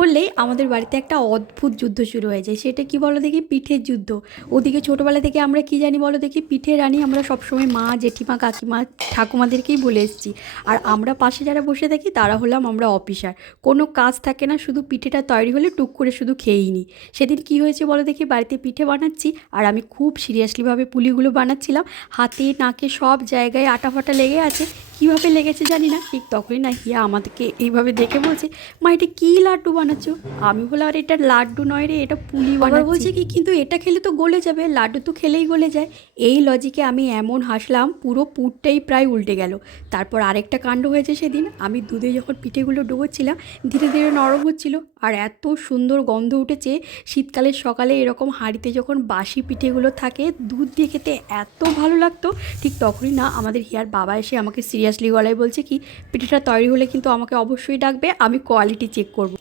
পড়লেই আমাদের বাড়িতে একটা অদ্ভুত যুদ্ধ শুরু হয়ে যায়। সেটা কি বলো দেখি? পিঠের যুদ্ধ। ওদিকে ছোটোবেলা থেকে আমরা কি জানি বলো দেখি? পিঠে রানি আমরা সবসময় মা, জেঠিমা, কাকিমা, ঠাকুমাদেরকেই বলে এসেছি। আর আমরা পাশে যারা বসে থাকি তারা হলাম আমরা অফিসার। কোনো কাজ থাকে না, শুধু পিঠেটা তৈরি হলে টুক করে শুধু খেয়েই নিই। সেদিন কি হয়েছে বলো দেখি? বাড়িতে পিঠে বানাচ্ছি আর আমি খুব সিরিয়াসলিভাবে পুলিগুলো বানাচ্ছিলাম। হাতে, নাকে সব জায়গায় আটা ফাটা লেগে আছে। কীভাবে লেগেছে জানি না ঠিক তখনই না হিয়া আমাদেরকে এইভাবে দেখে বলছে মা এটা কী লাড্ডু বানাচ্ছো? আমি বলে আর এটা লাড্ডু নয় রে এটা পুলি বানাবো বলছে কি কিন্তু এটা খেলে তো গলে যাবে লাড্ডু তো খেলেই গলে যায়। এই লজিকে আমি এমন হাসলাম পুরো পুরটাই প্রায় উল্টে গেল। তারপর আরেকটা কাণ্ড হয়েছে সেদিন আমি দুধে যখন পিঠেগুলো ডুবোচ্ছিলাম ধীরে ধীরে নরম হচ্ছিল। আর এত সুন্দর গন্ধ উঠেছে, শীতকালের সকালে এরকম হাঁড়িতে যখন বাসি পিঠেগুলো থাকে, দুধ দিয়ে খেতে এত ভালো লাগতো। ঠিক তখনই না, আমাদের হিয়ার বাবা এসে আমাকে সিরিয়াসলি গলায় বলছে কি, পিঠেটা তৈরি হলে কিন্তু আমাকে অবশ্যই ডাকবে, আমি কোয়ালিটি চেক করব।